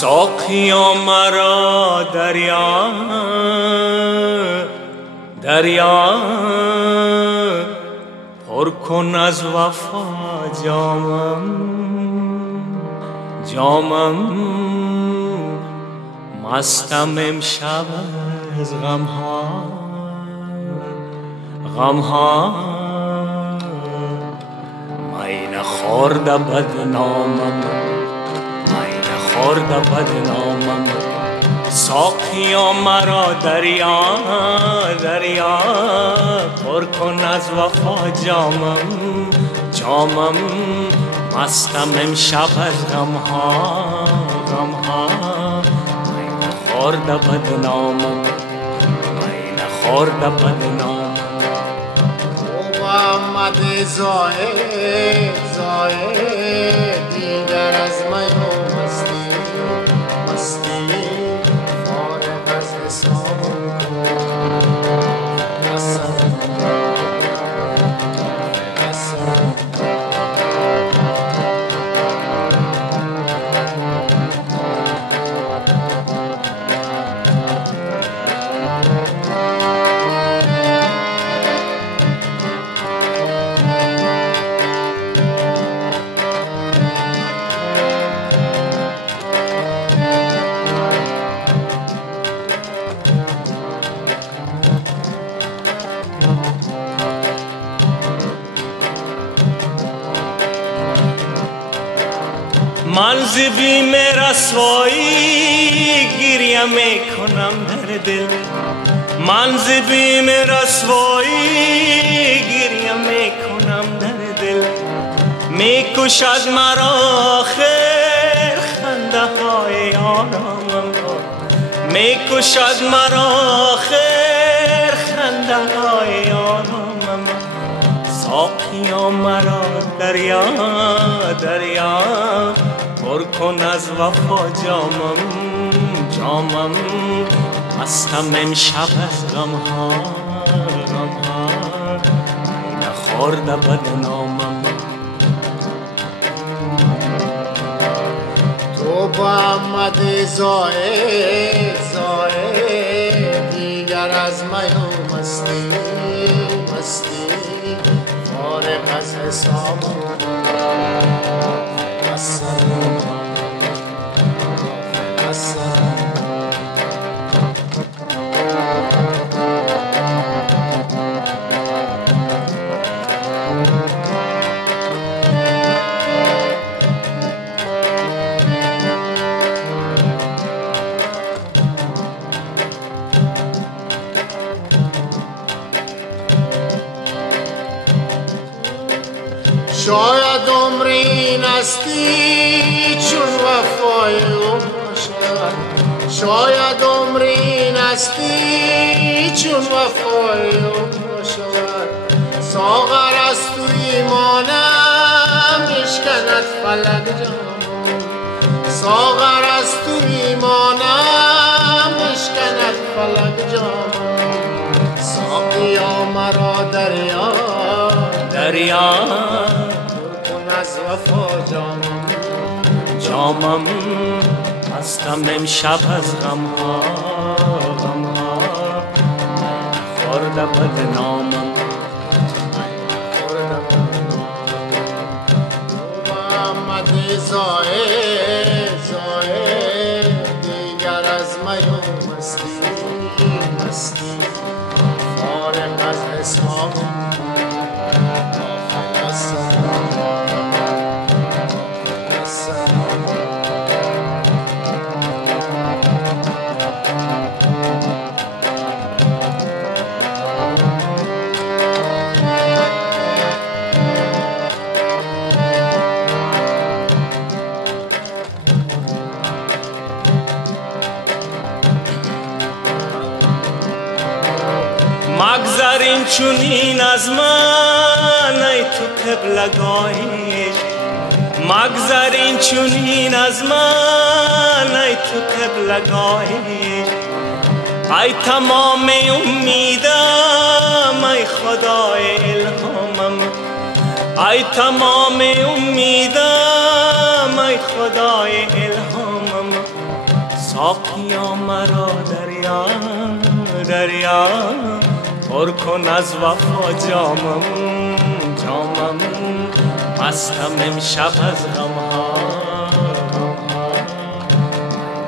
ساقیا مرا دریا دریا پر کن از وفا جامم جامم مستم امشب از غمها غمها می نخورده بدنامم خورده بدنامم ساقیا مرا دریا دریا پر کن از وفا جامم جامم مستم امشب از غمها غمها می نخورده بدنامم می نخورده بدنامم او محمد زاهد زاهد دیگر از من من ز بیم رسوایی گریه می کنم در دل من ز بیم رسوایی گریه می کنم در دل می کشد مرا خیر خنده های آرامم می کشد مرا خیر خنده های آرامم ساقیا مرا دریا دریا پر کن از وفا جامم جامم مستم امشب از غمها غمها می نخورده بدنامم تو محمد زاهد زاهد دیگر از من و مستی مستی فارغ از حساب شاید عمر این هستی چون وفای او باشد شاید عمر این هستی چون وفای او باشد ساغر از تو ایمانم بشکند فلک جامم ساغر از تو ایمانم بشکند فلک جامم ساقیا مرا دریا دریا از وفا جامم جامم مستم امشب از غمها غمها خورده بدنامم محمد زاهد زاهد دیگر از می و مستی مستی فارغ از حساب مگذرین چونین از من ای تو قبلگاهی مگذرین چونین از من ای تو قبلگاهی ای تمام امیدم ای خدای الهامم ای تمام امیدم ای خدای الهامم ساقیا مرا دریا پر کن از وفا جامم مستم امشب از غمها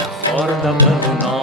نخورده بدونا